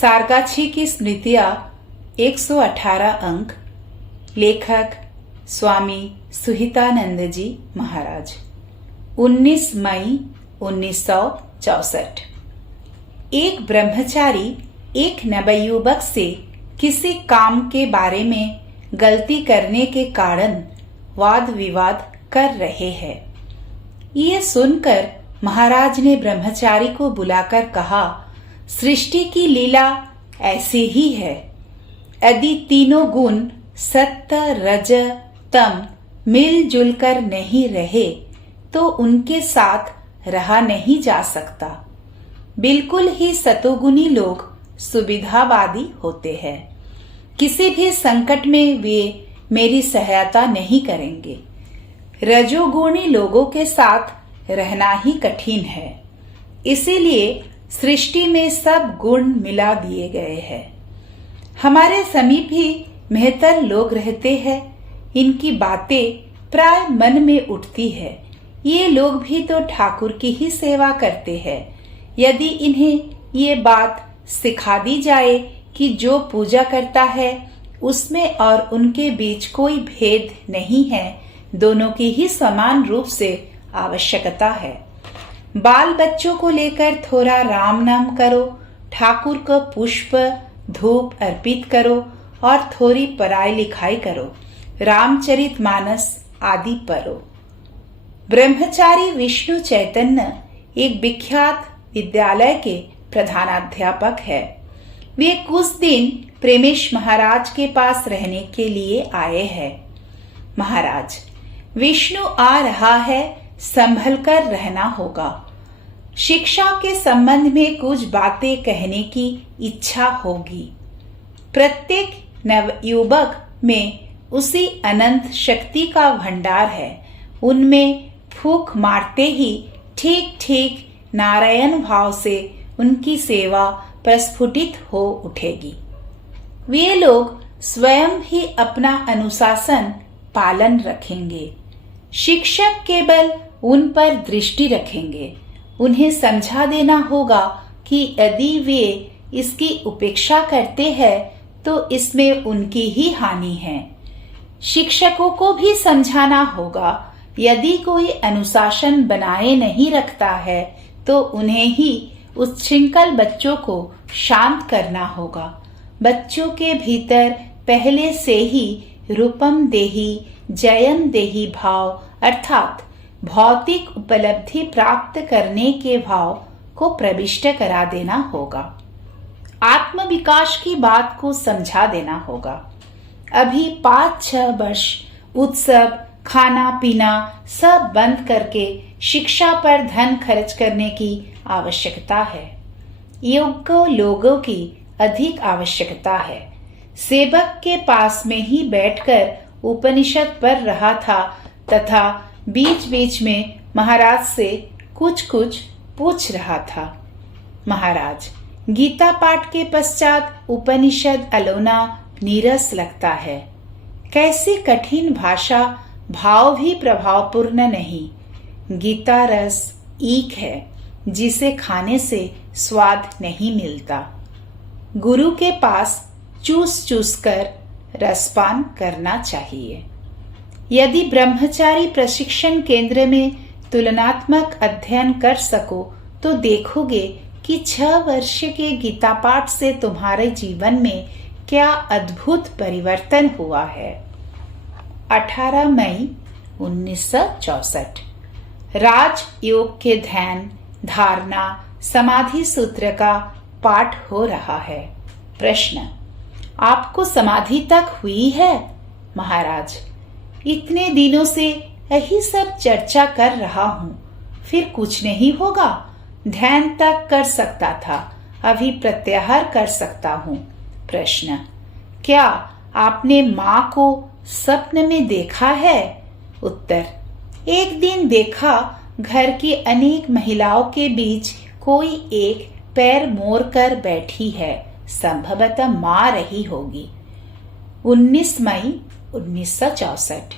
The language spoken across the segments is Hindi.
सारगाछी की स्मृतियां 118 अंक। लेखक स्वामी सुहितानंद जी महाराज। 19 मई 1964। एक ब्रह्मचारी एक नवयुवक से किसी काम के बारे में गलती करने के कारण वाद विवाद कर रहे हैं। ये सुनकर महाराज ने ब्रह्मचारी को बुलाकर कहा, सृष्टि की लीला ऐसी ही है। यदि तीनों गुण सत्य रज तम मिलजुल कर नहीं रहे तो उनके साथ रहा नहीं जा सकता। बिल्कुल ही सतोगुणी लोग सुविधावादी होते हैं। किसी भी संकट में वे मेरी सहायता नहीं करेंगे। रजोगुणी लोगों के साथ रहना ही कठिन है। इसीलिए सृष्टि में सब गुण मिला दिए गए हैं। हमारे समीप ही मेहतर लोग रहते हैं। इनकी बातें प्राय मन में उठती है। ये लोग भी तो ठाकुर की ही सेवा करते हैं। यदि इन्हें ये बात सिखा दी जाए कि जो पूजा करता है उसमें और उनके बीच कोई भेद नहीं है, दोनों की ही समान रूप से आवश्यकता है। बाल बच्चों को लेकर थोड़ा राम नाम करो, ठाकुर को पुष्प धूप अर्पित करो और थोड़ी पढ़ाई लिखाई करो, रामचरितमानस आदि पढ़ो। ब्रह्मचारी विष्णु चैतन्य एक विख्यात विद्यालय के प्रधानाध्यापक है। वे कुछ दिन प्रेमेश महाराज के पास रहने के लिए आए हैं। महाराज, विष्णु आ रहा है, संभल कर रहना होगा। शिक्षा के संबंध में कुछ बातें कहने की इच्छा होगी। प्रत्येक नवयुवक में उसी अनंत शक्ति का भंडार है। उनमें फूंक मारते ही ठीक ठीक नारायण भाव से उनकी सेवा प्रस्फुटित हो उठेगी। वे लोग स्वयं ही अपना अनुशासन पालन रखेंगे। शिक्षक केवल उन पर दृष्टि रखेंगे। उन्हें समझा देना होगा कि यदि वे इसकी उपेक्षा करते हैं तो इसमें उनकी ही हानि है। शिक्षकों को भी समझाना होगा, यदि कोई अनुशासन बनाए नहीं रखता है तो उन्हें ही उच्छृंखल बच्चों को शांत करना होगा। बच्चों के भीतर पहले से ही रूपम देही जयम देही भाव अर्थात भौतिक उपलब्धि प्राप्त करने के भाव को प्रविष्ट करा देना होगा। आत्म विकास की बात को समझा देना होगा। अभी 5-6 वर्ष उत्सव खाना पीना सब बंद करके शिक्षा पर धन खर्च करने की आवश्यकता है। योग्य लोगों की अधिक आवश्यकता है। सेवक के पास में ही बैठकर उपनिषद पढ़ रहा था तथा बीच बीच में महाराज से कुछ कुछ पूछ रहा था। महाराज, गीता पाठ के पश्चात उपनिषद अलौना नीरस लगता है। कैसी कठिन भाषा, भाव भी प्रभावपूर्ण नहीं। गीता रस ईख है जिसे खाने से स्वाद नहीं मिलता। गुरु के पास चूस चूस कर रसपान करना चाहिए। यदि ब्रह्मचारी प्रशिक्षण केंद्र में तुलनात्मक अध्ययन कर सको तो देखोगे कि 6 वर्ष के गीता पाठ से तुम्हारे जीवन में क्या अद्भुत परिवर्तन हुआ है। 18 मई 1964। राजयोग के ध्यान धारणा समाधि सूत्र का पाठ हो रहा है। प्रश्न, आपको समाधि तक हुई है? महाराज, इतने दिनों से यही सब चर्चा कर रहा हूँ, फिर कुछ नहीं होगा। ध्यान तक कर सकता था, अभी प्रत्याहार कर सकता हूँ। प्रश्न, क्या आपने माँ को स्वप्न में देखा है? उत्तर, एक दिन देखा। घर की अनेक महिलाओं के बीच कोई एक पैर मोड़ कर बैठी है, संभवतः माँ रही होगी। 19 मई 1964।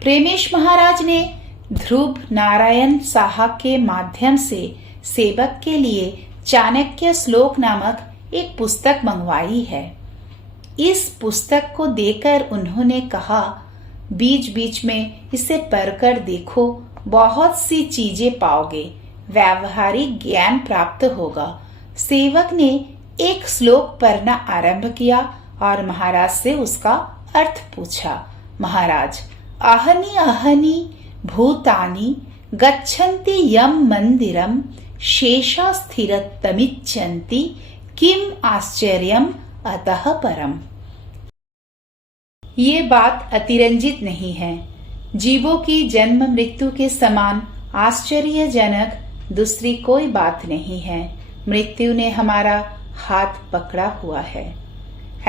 प्रेमेश महाराज ने ध्रुव नारायण साहा के माध्यम से सेवक के लिए चाणक्य श्लोक नामक एक पुस्तक मंगवाई है। इस पुस्तक को देकर उन्होंने कहा, बीच बीच में इसे पढ़कर देखो, बहुत सी चीजें पाओगे, व्यावहारिक ज्ञान प्राप्त होगा। सेवक ने एक श्लोक पढ़ना आरंभ किया और महाराज से उसका अर्थ पूछा। महाराज, अहनि अहनि भूतानि गच्छन्ति यम मंदिरम शेषा स्थिरतमिच्छन्ति किम आश्चर्यम अतः परम। ये बात अतिरंजित नहीं है। जीवों की जन्म मृत्यु के समान आश्चर्यजनक दूसरी कोई बात नहीं है। मृत्यु ने हमारा हाथ पकड़ा हुआ है।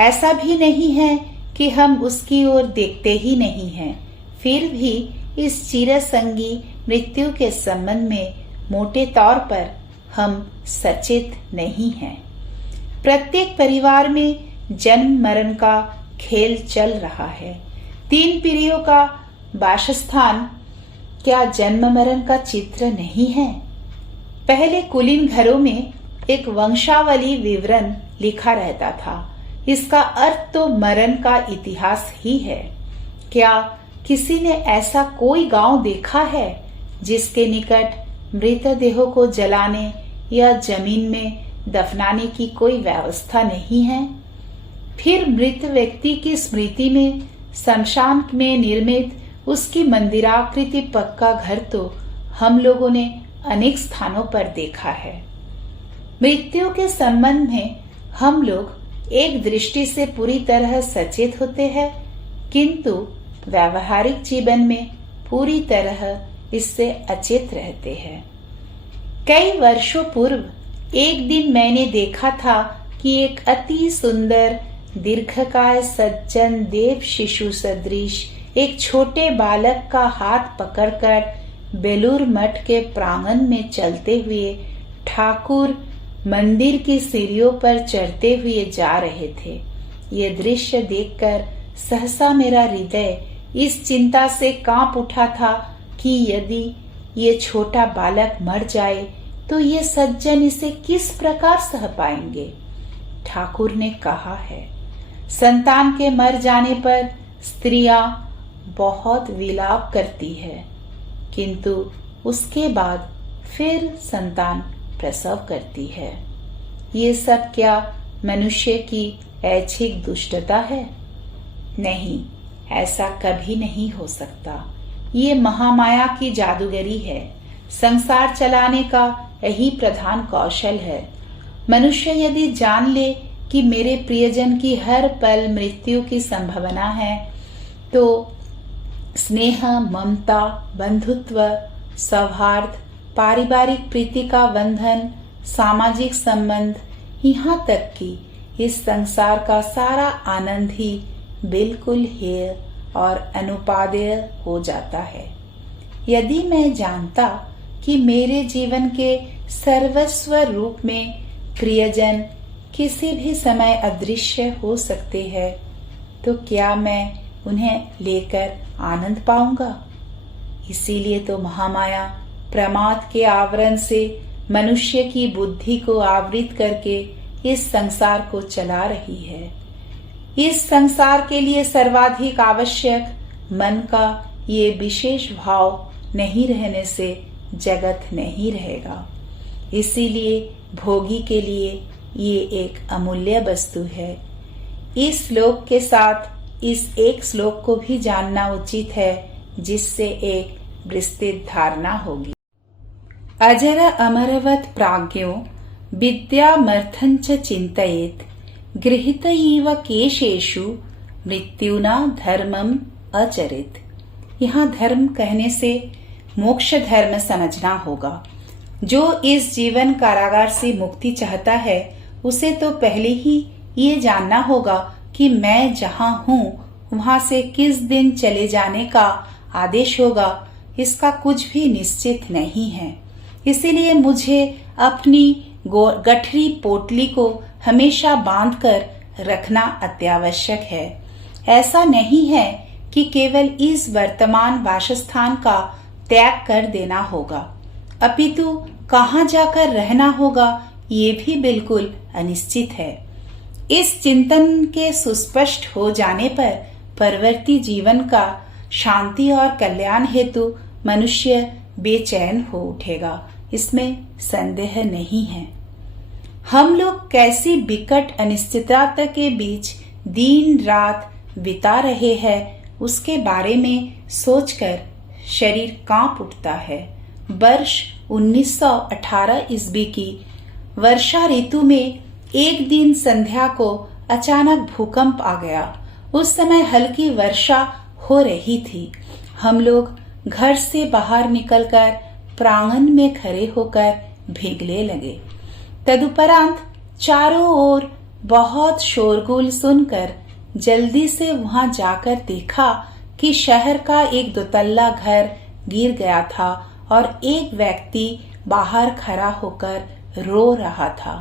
ऐसा भी नहीं है कि हम उसकी ओर देखते ही नहीं हैं। फिर भी इस चिरसंगी मृत्यु के संबंध में मोटे तौर पर हम सचेत नहीं हैं। प्रत्येक परिवार में जन्म मरण का खेल चल रहा है। 3 पीढ़ियों का वासस्थान क्या जन्म मरण का चित्र नहीं है? पहले कुलीन घरों में एक वंशावली विवरण लिखा रहता था। इसका अर्थ तो मरण का इतिहास ही है। क्या किसी ने ऐसा कोई गांव देखा है जिसके निकट मृतदेहों को जलाने या जमीन में दफनाने की कोई व्यवस्था नहीं है? फिर मृत व्यक्ति की स्मृति में शमशान में निर्मित उसकी मंदिराकृति पक्का घर तो हम लोगों ने अनेक स्थानों पर देखा है। मृत्यु के संबंध में हम लोग एक दृष्टि से पूरी तरह सचेत होते हैं, किंतु व्यावहारिक जीवन में पूरी तरह इससे अचेत रहते हैं। कई वर्षों पूर्व एक दिन मैंने देखा था कि एक अति सुंदर दीर्घकाय सज्जन देव शिशु सदृश एक छोटे बालक का हाथ पकड़कर बेलूर मठ के प्रांगण में चलते हुए ठाकुर मंदिर की सीढ़ियों पर चढ़ते हुए जा रहे थे। ये दृश्य देखकर सहसा मेरा हृदय इस चिंता से कांप उठा था कि यदि ये छोटा बालक मर जाए तो ये सज्जन इसे किस प्रकार सह पाएंगे। ठाकुर ने कहा है, संतान के मर जाने पर स्त्रियां बहुत विलाप करती है, किंतु उसके बाद फिर संतान प्रसव करती है। ये सब क्या मनुष्य की ऐच्छिक दुष्टता है? नहीं, ऐसा कभी नहीं हो सकता। ये महामाया की जादूगरी है। संसार चलाने का यही प्रधान कौशल है। मनुष्य यदि जान ले कि मेरे प्रियजन की हर पल मृत्यु की संभावना है, तो स्नेह, ममता, बंधुत्व, सौहार्द, पारिवारिक प्रीति का बंधन, सामाजिक संबंध, यहाँ तक कि इस संसार का सारा आनंद ही बिल्कुल हेय और अनुपादेय हो जाता है। यदि मैं जानता कि मेरे जीवन के सर्वस्व रूप में प्रियजन किसी भी समय अदृश्य हो सकते हैं, तो क्या मैं उन्हें लेकर आनंद पाऊंगा? इसीलिए तो महामाया प्रमाद के आवरण से मनुष्य की बुद्धि को आवृत करके इस संसार को चला रही है। इस संसार के लिए सर्वाधिक आवश्यक मन का ये विशेष भाव नहीं रहने से जगत नहीं रहेगा। इसीलिए भोगी के लिए ये एक अमूल्य वस्तु है। इस श्लोक के साथ इस एक श्लोक को भी जानना उचित है, जिससे एक विस्तृत धारणा होगी। अजर अमरवत प्राज्ञो विद्यामर्थंच चिंतयेत गृहीतैव केशेषु मृत्युना धर्मम अचरित। यहाँ धर्म कहने से मोक्ष धर्म समझना होगा। जो इस जीवन कारागार से मुक्ति चाहता है, उसे तो पहले ही ये जानना होगा कि मैं जहाँ हूँ वहाँ से किस दिन चले जाने का आदेश होगा, इसका कुछ भी निश्चित नहीं है। इसीलिए मुझे अपनी गठरी पोटली को हमेशा बांधकर रखना अत्यावश्यक है। ऐसा नहीं है कि केवल इस वर्तमान वासस्थान का त्याग कर देना होगा, अपितु कहाँ जाकर रहना होगा ये भी बिल्कुल अनिश्चित है। इस चिंतन के सुस्पष्ट हो जाने पर परवर्ती जीवन का शांति और कल्याण हेतु मनुष्य बेचैन हो उठेगा, इसमें संदेह नहीं है। हम लोग कैसी विकट अनिश्चितता के बीच दिन रात बिता रहे हैं, उसके बारे में सोचकर शरीर कांप उठता है। वर्ष 1918 ईस्वी की वर्षा ऋतु में एक दिन संध्या को अचानक भूकंप आ गया। उस समय हल्की वर्षा हो रही थी। हम लोग घर से बाहर निकलकर प्रांगण में खड़े होकर भीगने लगे। तदुपरांत चारों ओर बहुत शोरगुल सुनकर जल्दी से वहां जाकर देखा कि शहर का एक दोतल्ला घर गिर गया था और एक व्यक्ति बाहर खड़ा होकर रो रहा था।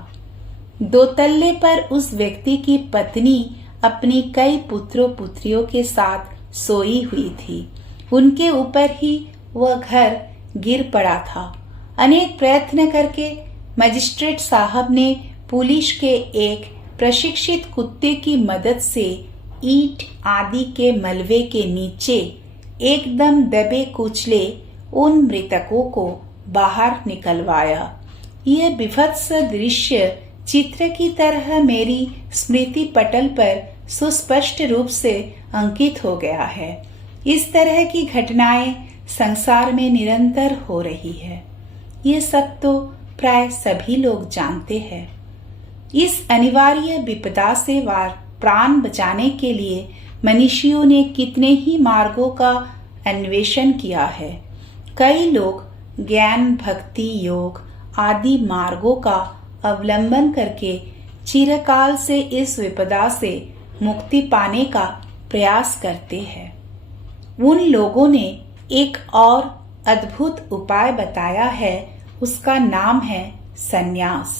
दोतल्ले पर उस व्यक्ति की पत्नी अपनी कई पुत्रों पुत्रियों के साथ सोई हुई थी। उनके ऊपर ही वह घर गिर पड़ा था। अनेक प्रयत्न करके मजिस्ट्रेट साहब ने पुलिस के एक प्रशिक्षित कुत्ते की मदद से ईंट आदि के मलबे के नीचे एकदम दबे कुचले उन मृतकों को बाहर निकलवाया। यह विभत्स दृश्य चित्र की तरह मेरी स्मृति पटल पर सुस्पष्ट रूप से अंकित हो गया है। इस तरह की घटनाएं संसार में निरंतर हो रही है। ये सब तो प्राय सभी लोग जानते हैं। इस अनिवार्य विपदा से प्राण बचाने के लिए मनुष्यों ने कितने ही मार्गों का अन्वेषण किया है। कई लोग ज्ञान, भक्ति, योग आदि मार्गों का अवलंबन करके चिरकाल से इस विपदा से मुक्ति पाने का प्रयास करते हैं। उन लोगों ने एक और अद्भुत उपाय बताया है, उसका नाम है संन्यास।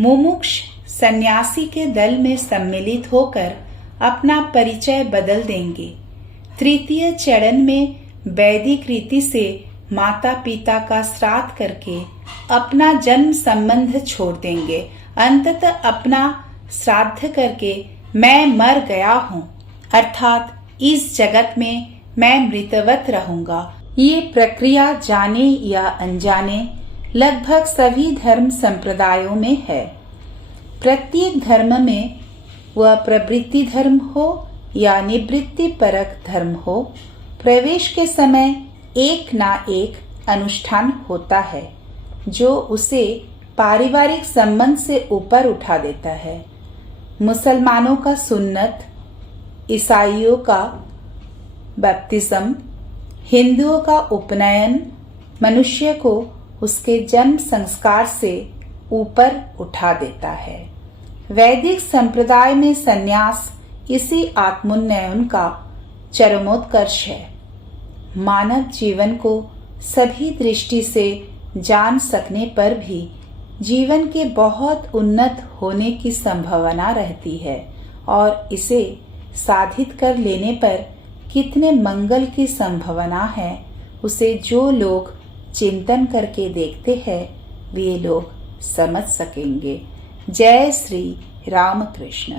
मुमुक्ष सन्यासी के दल में सम्मिलित होकर अपना परिचय बदल देंगे। तृतीय चरण में वैदिक रीति से माता पिता का श्राद्ध करके अपना जन्म संबंध छोड़ देंगे। अंततः अपना श्राद्ध करके मैं मर गया हूँ, अर्थात इस जगत में मैं मृतवत रहूंगा। ये प्रक्रिया जाने या अनजाने लगभग सभी धर्म संप्रदायों में है। प्रत्येक धर्म में, वह प्रवृत्ति धर्म हो या निवृत्ति परक धर्म हो, प्रवेश के समय एक ना एक अनुष्ठान होता है जो उसे पारिवारिक संबंध से ऊपर उठा देता है। मुसलमानों का सुन्नत, ईसाइयों का बपतिस्म, हिंदुओं का उपनयन मनुष्य को उसके जन्म संस्कार से ऊपर उठा देता है। वैदिक संप्रदाय में संन्यास इसी आत्मोन्नयन का चरमोत्कर्ष है। मानव जीवन को सभी दृष्टि से जान सकने पर भी जीवन के बहुत उन्नत होने की संभावना रहती है और इसे साधित कर लेने पर कितने मंगल की संभावना है, उसे जो लोग चिंतन करके देखते हैं वे लोग समझ सकेंगे। जय श्री राम कृष्ण।